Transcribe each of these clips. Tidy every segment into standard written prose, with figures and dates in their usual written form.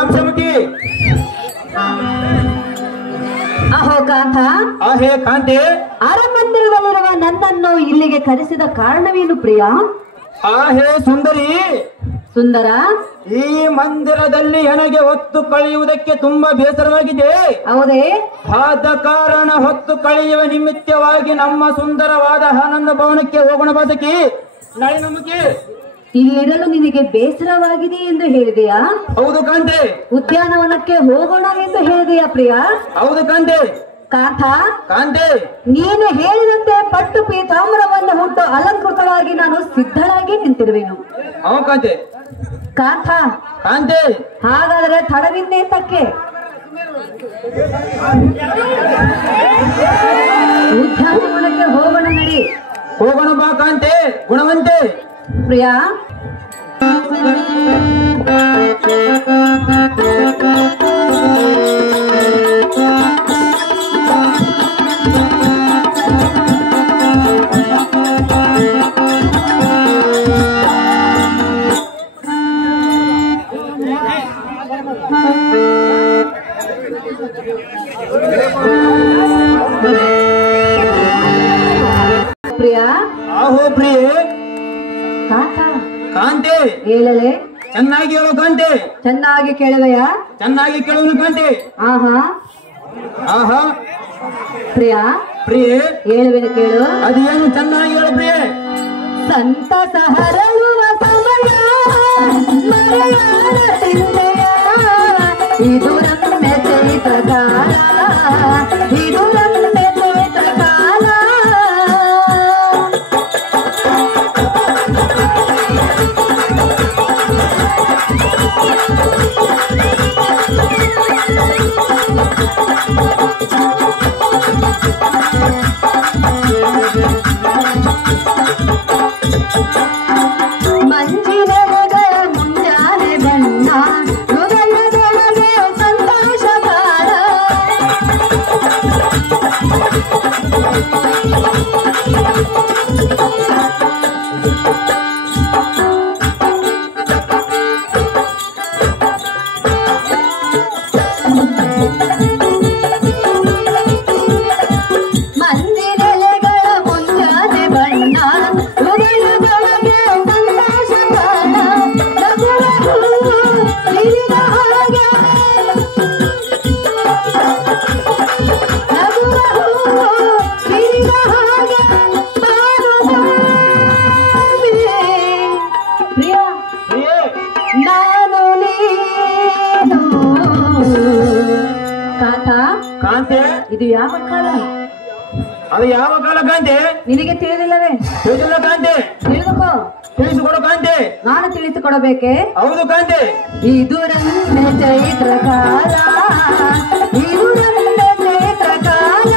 ಶ್ಯಾಮಶಮುಖಿ ಅಹೋ ಕಾಂತ. ಹೇ ಕಾಂತೆ, ಅರಮಂದಿರದಲ್ಲಿರುವ ನನ್ನನ್ನು ಇಲ್ಲಿಗೆ ಕರೆಸಿದ ಕಾರಣವೇನು ಪ್ರಿಯ? ಹೇ ಸುಂದರಿ. ಸುಂದರ, ಈ ಮಂದಿರದಲ್ಲಿ ನನಗೆ ಹೊತ್ತು ಕಳೆಯುವುದಕ್ಕೆ ತುಂಬಾ ಬೇಸರವಾಗಿದೆ. ಹೌದೇ? ಆದ ಕಾರಣ ಹೊತ್ತು ಕಳೆಯುವ ನಿಮಿತ್ತವಾಗಿ ನಮ್ಮ ಸುಂದರವಾದ ಆನಂದ ಭವನಕ್ಕೆ ಹೋಗೋಣ ಬಾಸಕಿ ನಳಿನಮುಖಿ. ಇಲ್ಲಿರಲು ನಿನಗೆ ಬೇಸರವಾಗಿದೆ ಎಂದು ಹೇಳಿದೆಯಾ? ಹೌದು ಕಾಂತೆ. ಉದ್ಯಾನವನಕ್ಕೆ ಹೋಗೋಣ ಎಂದು ಹೇಳಿದೆಯಾ ಪ್ರಿಯ? ಹೌದು ಕಾಂತೆ. ಕಾಂತ, ಕಾಂತೆ, ನೀನು ಹೇಳಿದಂತೆ ಪಟ್ಟು ಪೀತಾಂಬರವನ್ನು ಹುಟ್ಟು ಅಲಂಕೃತವಾಗಿ ನಾನು ಸಿದ್ಧಳಾಗಿ ನಿಂತಿರುವೆನು. ಕಾಂತೆ. ಕಾಂತ, ಕಾಂತೆ, ಹಾಗಾದರೆ ತಡವಿನ್ನೇತಕ್ಕೆ? ಉದ್ಯಾನವನಕ್ಕೆ ಹೋಗೋಣ ನಡಿ. ಹೋಗೋಣ ಬಾ ಕಾಂತೆ ಗುಣವಂತೆ. ಪ್ರಿಯ, ಪ್ರಿಯ, ಆಹೋ ಪ್ರಿಯೆ. ಕಾಂತ, ಕಾಂತೆ, ಹೇಳಲೆ. ಚೆನ್ನಾಗಿ ಹೇಳು ಕಾಂತೆ. ಚೆನ್ನಾಗಿ ಕೇಳುವೆಯಾ? ಚೆನ್ನಾಗಿ ಕೇಳುವನು ಕಾಂತೆ. ಆಹಾ. ಆಹಾ. ಪ್ರಿಯ, ಪ್ರಿಯೆ, ಹೇಳುವೆನು ಕೇಳು. ಅದೇನು ಚೆನ್ನಾಗಿ ಹೇಳು ಪ್ರಿಯೆ. ಸಂತಸ ಹರಳುವ ಸಮಯ ಮರೆಯಾದ ಚಿಂತೆಯ, ಇದು ರಮ್ಯ ಚೈತ್ರ ಕಾಲ, ಇದು ರಮ್ಯ ಚೈತ್ರ ಕಾಲ. ಮಂಜಿನೊಳಗ ಮುಂಜಾನೆ ಬಣ್ಣ, ಹೃದಯದೊಳಗೆ ಸಂತೋಷ ಕಾಲ. ಮಂಜಿನೆಲೆಗಳ ಮುಂಜಾನೆ ಬಣ್ಣ, ಹೃದಯದೊಳಗೆ ಸಂತೋಷ ಕಾಲ. ನಗುವ ಹೂವು ಬಿರಿದ ಹಾಗೆ, ನಗುವ ಹೂವು ಬಿರಿದ ಹಾಗೆ ಬಾಳುವೆ. ಪ್ರಿಯ, ಪ್ರಿಯೆ, ನಾನು ನೀನು. ಕಾಂತ, ಕಾಂತೆ, ಇದು ಯಾವ ಕಾಲ? ಅದು ಯಾವ ಕಾಲ ಕಾಂತೆ? ನಿನಗೆ ತಿಳಿದಿಲ್ಲವೇ? ತಿಳಿದಿಲ್ಲ ಕಾಂತೆ. ತಿಳಿದುಕೋ. ತಿಳಿಸಿಕೊಡು ಕಾಂತೆ. ನಾನು ತಿಳಿಸಿಕೊಡಬೇಕೆ? ಹೌದು ಕಾಂತೆ. ಇದು ರಮ್ಯ ಚೈತ್ರ ಕಾಲ, ಇದು ರಮ್ಯ ಚೈತ್ರ ಕಾಲ.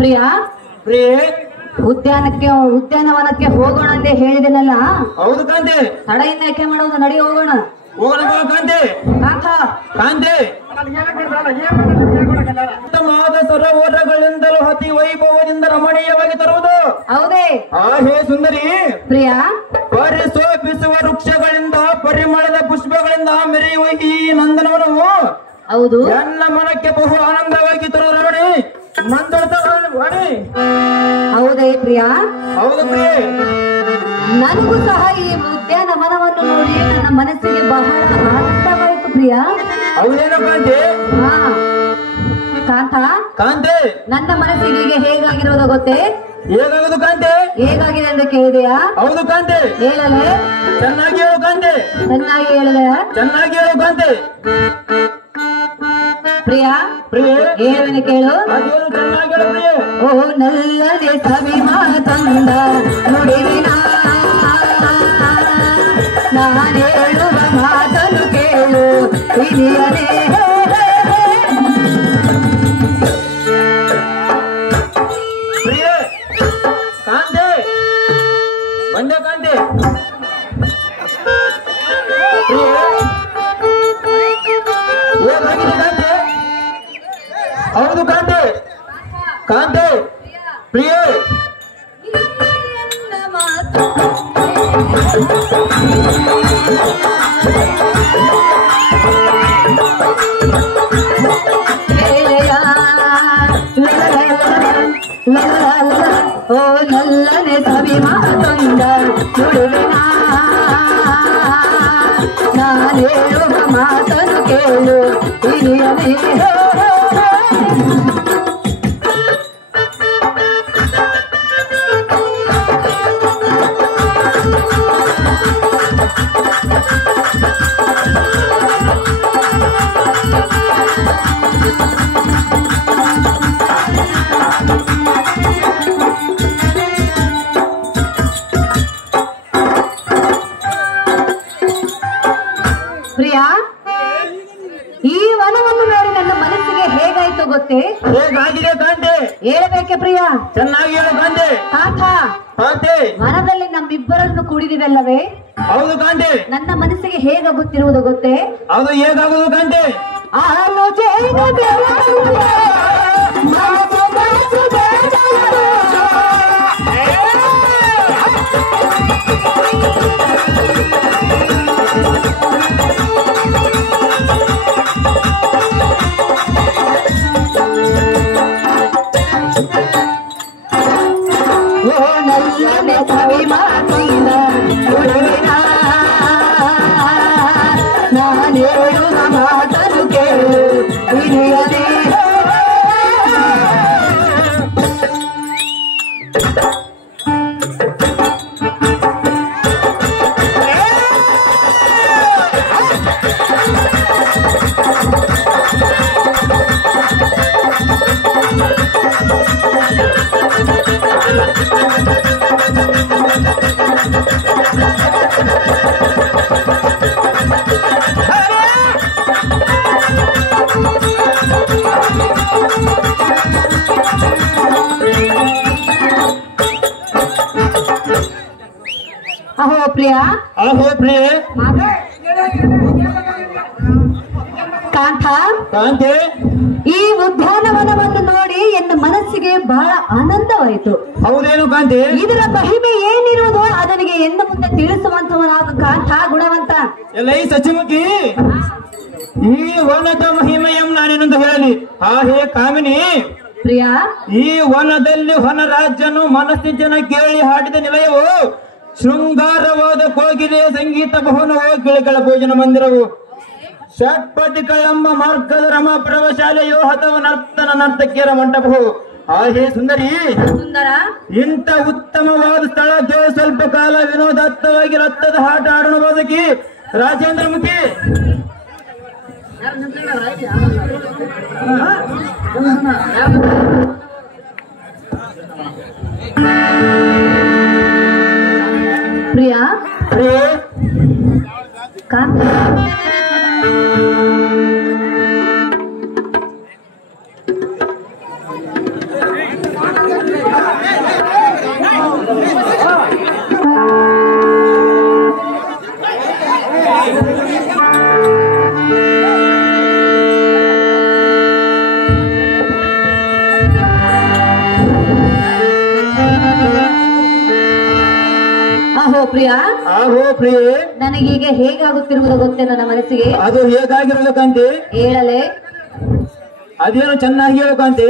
ಪ್ರಿಯ, ಪ್ರಿಯೆ, ಉದ್ಯಾನವನಕ್ಕೆ ಹೋಗೋಣ ಅಂತ ಹೇಳಿದೆನಲ್ಲ. ಹೌದು ಕಾಂತೆ. ತಡ ಇನ್ನೇಕೆ ಮಾಡೋದು? ನಡಿ ಹೋಗೋಣ. ಹೋಗೋಣ ಬಾ ಕಾಂತೆ. ಕಾಂತ, ಕಾಂತೆ, ಉತ್ತಮವಾದ ಸರೋವರಗಳಿಂದಲೂ ಅತಿ ವೈಭವದಿಂದ ರಮಣೀಯವಾಗಿ ತರುವುದು. ಹೌದೇ? ಹೇ ಸುಂದರಿ. ಪ್ರಿಯ, ಪರಿಶೋಭಿಸುವ ವೃಕ್ಷಗಳಿಂದ ಪರಿಮಳದ ಪುಷ್ಪಗಳಿಂದ ಮೆರೆಯುವ ಈ ನಂದನವನವು ಹೌದು. ನನ್ನ ಮನಕ್ಕೆ ಬಹು ಆನಂದವಾಗಿ ತರುವ ರಮಣಿ ಮಂದವಾಣಿ. ಹೌದೇ ಪ್ರಿಯ? ಹೌದು ಪ್ರಿಯೆ. ನನಗೂ ಸಹ ಈ ಉದ್ಯಾನವನವನ್ನು ನೋಡಿ ನನ್ನ ಮನಸ್ಸಿಗೆ ಬಹಳ ಆನಂದವಾಯಿತು ಪ್ರಿಯ. ಹೌದೇನು ಕಾಂತೆ? ಹಾ ಕಾಂತ, ಕಾಂತೆ, ನನ್ನ ಮನಸ್ಸಿಗೆ ಈಗ ಹೇಗಾಗಿರೋದು ಗೊತ್ತೇ? ಹೇಗಾಗುದು ಕಾಂತೆ? ಹೇಗಾಗಿದೆ ಅಂತ ಕೇಳಿದೆಯಾ? ಹೌದು ಕಾಂತೆ. ಹೇಳಲೆ. ಚೆನ್ನಾಗಿ ಹೇಳು ಕಾಂತೆ. ಚೆನ್ನಾಗಿ ಹೇಳಿದೆಯಾ? ಚೆನ್ನಾಗಿ ಹೇಳು ಕಾಂತೆ. ಪ್ರಿಯ, ಪ್ರಿಯೆ, ಹೇಳುವೆನು ಕೇಳು. ಅದೇನು ಚೆನ್ನಾಗಿ ಹೇಳು ಪ್ರಿಯೆ. ಓ ನಲ್ಲದೆ ಸವಿ ಮಾತಂದ ನುಡಿವಿನ, ನಾನು ಹೇಳುವ ಮಾತನ್ನು ಕೇಳು ಹಿರಿಯನೇ. ಕೇಳು ಹಿರಿಯನೇ. ಪ್ರಿಯಾ, ಈ ವನವನ್ನು ನೋಡಿ ನನ್ನ ಮನಸ್ಸಿಗೆ ಹೇಗಾಯ್ತು ಗೊತ್ತೇ? ಹೇಗಾಗಿದೆ ಕಾಂತೆ? ಹೇಳಬೇಕೆ ಪ್ರಿಯಾ? ಚೆನ್ನಾಗಿ ಹೇಳು ಕಾಂತೆ. ಕಾಂತ, ಕಾಂತೆ, ವನದಲ್ಲಿ ನಮ್ಮಿಬ್ಬರನ್ನು ಕೂಡಿದಿವಲ್ಲವೇ? ಹೌದು ಕಾಂತೆ. ನನ್ನ ಮನಸ್ಸಿಗೆ ಹೇಗಾಗುತ್ತಿರುವುದು ಗೊತ್ತೇ? ಅದು ಹೇಗಾಗುವುದು ಕಾಂತೆ? ಅಹೋ ಪ್ರಿಯಾ, ಅಹೋ ಪ್ರಿಯೆ. ಕಾಂತ, ಕಾಂತೆ, ಈ ಉದ್ಯಾನವನವನ್ನು ನೋಡಿ ಎನ್ನ ಮನಸ್ಸಿಗೆ ಬಹಳ ಆನಂದವಾಯಿತು. ಹೌದೇನು ಕಾಂತೆ? ಇದರ ಮಹಿಮೆ ಏನಿರುವುದು ಅದನಿಗೆ ಎನ್ನ ಮುಂದೆ ತಿಳಿಸುವಂತವನಾದ ಕಾಂತ ಗುಣವಂತ. ಎಲ್ಲ ಈ ಸಚಿಮುಖಿ, ಈ ವನದ ಮಹಿಮೆಯಂ ನಾನೇನೊಂದು ಹೇಳಲಿ. ಹೇ ಕಾಮಿನಿ ಪ್ರಿಯಾ, ಈ ವನದಲ್ಲಿ ಹೊನರಾಜನು ಮನಸ್ಸಿನ ಕೇಳಿ ಹಾಡಿದ ನಿಲಯವು, ಶೃಂಗಾರವಾದ ಕೋಗಿಲೆಯ ಸಂಗೀತ ಭವನವು, ಗಿಳಿಗಳ ಭೋಜನ ಮಂದಿರವು, ಷಟ್ಪಟಿಗಳೆಂಬ ಮಾರ್ಗದ ರಮ ಪ್ರವಶಾಲೆಯೋ ಅಥವಾ ನರ್ತನ ನರ್ತಕಿಯರ ಮಂಟಪವು. ಹೇ ಸುಂದರಿ, ಸುಂದರ, ಇಂಥ ಉತ್ತಮವಾದ ಸ್ಥಳಕ್ಕೆ ಸ್ವಲ್ಪ ಕಾಲ ವಿನೋದಾತ್ಮಕವಾಗಿ ರಕ್ತದ ಆಟ ಆಡೋಣ ಬದುಕಿ ರಾಜೇಂದ್ರ ಮುಖಿ. ಪ್ರಿಯಾ, ಪ್ರಿಯೆ, ಕಾಂತ, ಅಹೋ ಪ್ರಿಯಾ, ಆಹೋ ಪ್ರಿಯೆ, ನನಗೀಗ ಹೇಗಾಗುತ್ತಿರುವುದು ಗೊತ್ತೇ ನನ್ನ ಮನಸ್ಸಿಗೆ? ಅದು ಹೇಗಾಗಿರೋದು ಕಾಂತಿ? ಹೇಳಲೆ? ಅದೇನು ಚೆನ್ನಾಗಿ ಹೇಳು ಕಾಂತಿ.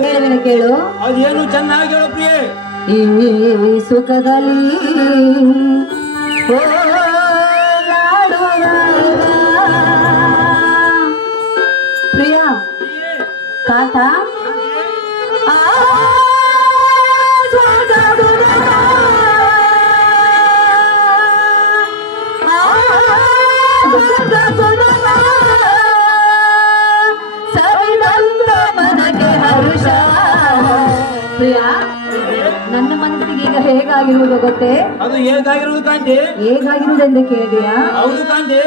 ಹೇಳುವೆನು ಕೇಳು. ಅದೇನು ಚೆನ್ನಾಗಿ ಹೇಳು ಪ್ರಿಯೆ. ಈ ಸುಖದಲ್ಲಿ ಪ್ರಿಯಾ, ಕಾಂತ, ಮನಗೆ ಹರುಷ. ಪ್ರಿಯಾ, ನನ್ನ ಮನಸ್ಸಿಗೆ ಈಗ ಹೇಗಾಗಿರುವುದು ಗೊತ್ತೇ? ಅದು ಹೇಗಾಗಿರುವುದು ಕಾಂತಿ? ಹೇಗಾಗಿರುವುದೆಂದು ಕೇಳಿದೆಯಾ? ಹೌದು ಕಾಂತಿ.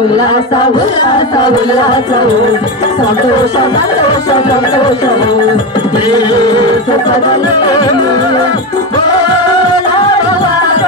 ಉಲ್ಲಾಸ ಉಲ್ಲಾಸ ಉಲ್ಲಾಸವು, ಸಂತೋಷ ಸಂತೋಷ ಸಂತೋಷವು, ಸುಖದಲ್ಲಿ ಓಲಾಡುವಾಗ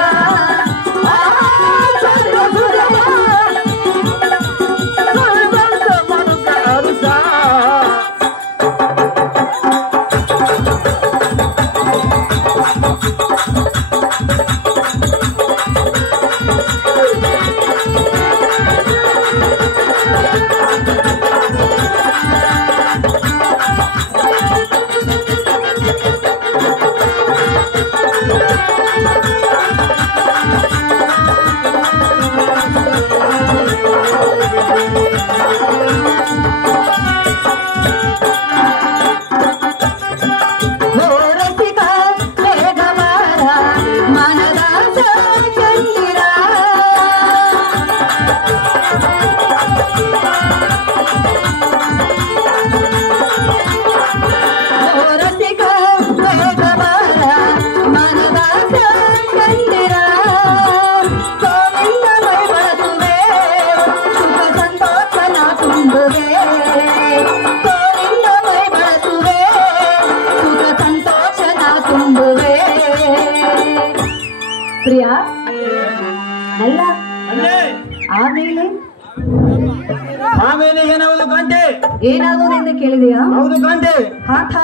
ಏನಾದರೂ ಎಂದು ಕೇಳಿದೆಯಾ? ಹೌದು ಕಾಂತೆ. ಹಾಥ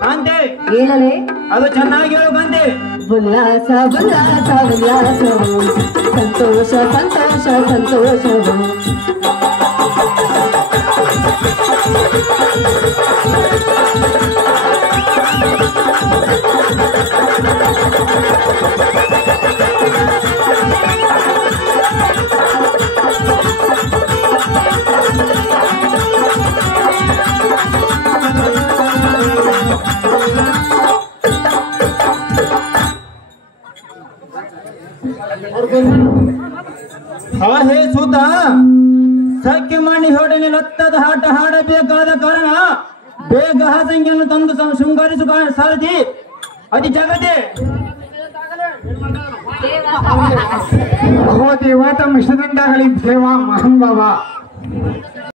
ಕಾಂತೆ ಹೇಳಲೇ? ಅದು ಚೆನ್ನಾಗಿ ಹೇಳು ಕಾಂತೆ. ಉಲ್ಲಾಸ ಉಲ್ಲಾಸ ಉಲ್ಲಾಸವು ಸಂತೋಷ ಸಂತೋಷ ಸಂತೋಷವು ಹಾ ಹೇ ಸೂತ, ಸಖ್ಯ ಮಾಡಿ ಹೊಡನೆ ಲತ್ತದ ಆಟ ಹಾಡಬೇಕಾದ ಕಾರಣ ಬೇಗ ಹಾಸಂಗಿಯನ್ನು ತಂದು ಶೃಂಗಾರಿಸು ಸಾರಥಿ ಅತಿ ಜಗತೆ. ಭಗವತಿ ವಾತ ಮಿಶ್ರದಂಡಗಳಿ ಸೇವಾ ಮಹಂಭವ.